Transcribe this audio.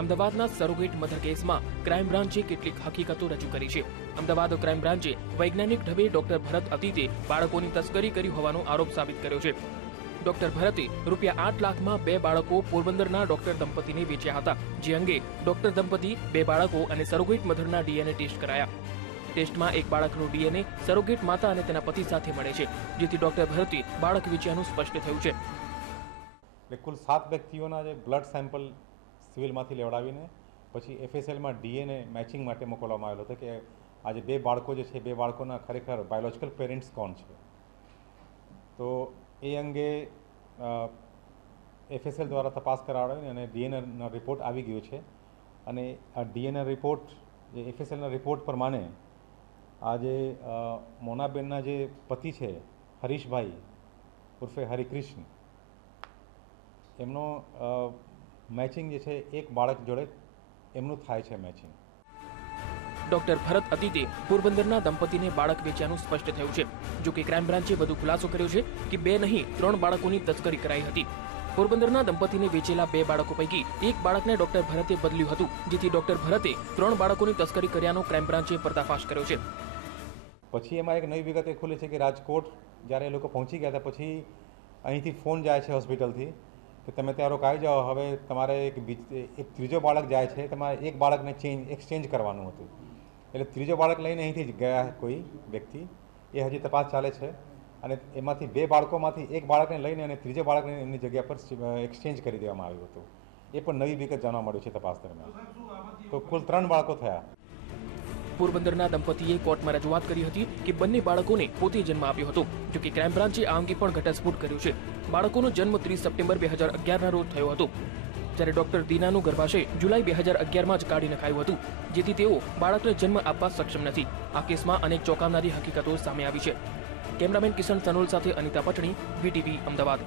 અમદાવાદના surrogate mother કેસમાં crime બ્રાન્ચે કેટલીક હકીકતો રજૂ કરી છે. અમદાવાદ ક્રાઇમ બ્રાન્ચે વૈજ્ઞાનિક ઢબે ડોક્ટર ભરત અતીતે બાળકોની તસ્કરી કરી હોવાનો આરોપ સાબિત કર્યો છે. ડોક્ટર ભરતે રૂપિયા આઠ લાખમાં બે બાળકો પોરબંદરના ડોક્ટર દંપતીને વેચ્યા હતા, જે અંગે ડોક્ટર દંપતી, બે બાળકો અને સરોગેટ મધરના ડીએનએ ટેસ્ટ કરાયા. ટેસ્ટમાં એક બાળકનું ડીએનએ સરોગેટ માતા અને તેના પતિ સાથે મળે છે, જેથી ડોક્ટર ભરતે બાળક વેચ્યાનું સ્પષ્ટ થયું છે. કુલ સાત વ્યક્તિઓના જે બ્લડ સેમ્પલ સિવિલમાંથી લેવડાવીને પછી એફએસએલમાં ડીએનએ મેચિંગ માટે મોકલવામાં આવેલો હતો કે આજે બે બાળકો જે છે, બે બાળકોના ખરેખર બાયોલોજિકલ પેરેન્ટ્સ કોણ છે? તો એ અંગે એફએસએલ દ્વારા તપાસ કરાવડાવી અને ડીએનએનો રિપોર્ટ આવી ગયો છે. અને આ ડીએનએ રિપોર્ટ જે એફએસએલના રિપોર્ટ પ્રમાણે આ જે મોનાબેનના જે પતિ છે, હરીશભાઈ ઉર્ફે હરિકૃષ્ણ, એમનો મેચિંગ જે છે એક બાળક જોડે એમનું થાય છે મેચિંગ. ડોક્ટર ભરત અતિતે પોરબંદરના દંપતીને બાળક વેચ્યાનું સ્પષ્ટ થયું છે. જો કે ક્રાઇમ બ્રાન્ચે વધુ ખુલાસો કર્યો છે કે બે નહીં ત્રણ બાળકોની તસ્કરી કરાઈ હતી. પોરબંદરના દંપતીને વેચેલા બે બાળકો પૈકી એક બાળકને ડોક્ટર ભરતે બદલ્યું હતું જેથી ડોક્ટર ભરતે ત્રણ બાળકોની તસ્કરી કર્યાનો ક્રાઇમ બ્રાન્ચે પર્દાફાશ કર્યો છે. પછી એમાં એક નવી વિગત એ ખુલી છે કે રાજકોટ જ્યારે એ લોકો પહોંચી ગયા હતા પછી અહીંથી ફોન જાય છે હોસ્પિટલથી. કે તમે ત્યાં રોકાઈ જાઓ. હવે તમારે એક એક ત્રીજો બાળક જાય છે, તમારે એક બાળકને ચેન્જ, એક્સચેન્જ કરવાનું હતું. એટલે ત્રીજો બાળક લઈને અહીંથી ગયા કોઈ વ્યક્તિ. એ હજી તપાસ ચાલે છે. અને એમાંથી બે બાળકોમાંથી એક બાળકને લઈને અને ત્રીજો બાળકને એમની જગ્યા પર એક્સચેન્જ કરી દેવામાં આવ્યું હતું. એ પણ નવી વિગત જાણવા મળ્યું છે તપાસ દરમિયાન. તો કુલ ત્રણ બાળકો થયા. પોરબંદરના દંપતીએ કોર્ટમાં રજૂઆત કરી હતી કે બંને બાળકોને પોતે જન્મ આપ્યો હતો, જો કે ક્રાઇમ બ્રાન્ચે આ અંગે પણ ઘટસ્ફોટ કર્યો છે. બાળકોનો જન્મ ત્રીસ સપ્ટેમ્બર બે હજાર અગિયારના રોજ થયો હતો. જ્યારે ડોક્ટર દીનાનું ગર્ભાશય જુલાઈ બે હજાર અગિયારમાં જ કાઢી નખાયું હતું, જેથી તેઓ બાળકને જન્મ આપવા સક્ષમ નથી. આ કેસમાં અનેક ચોંકાવનારી હકીકતો સામે આવી છે. કેમેરામેન કિશન સનોલ સાથે અનિતા પટણી, વીટીવી અમદાવાદ.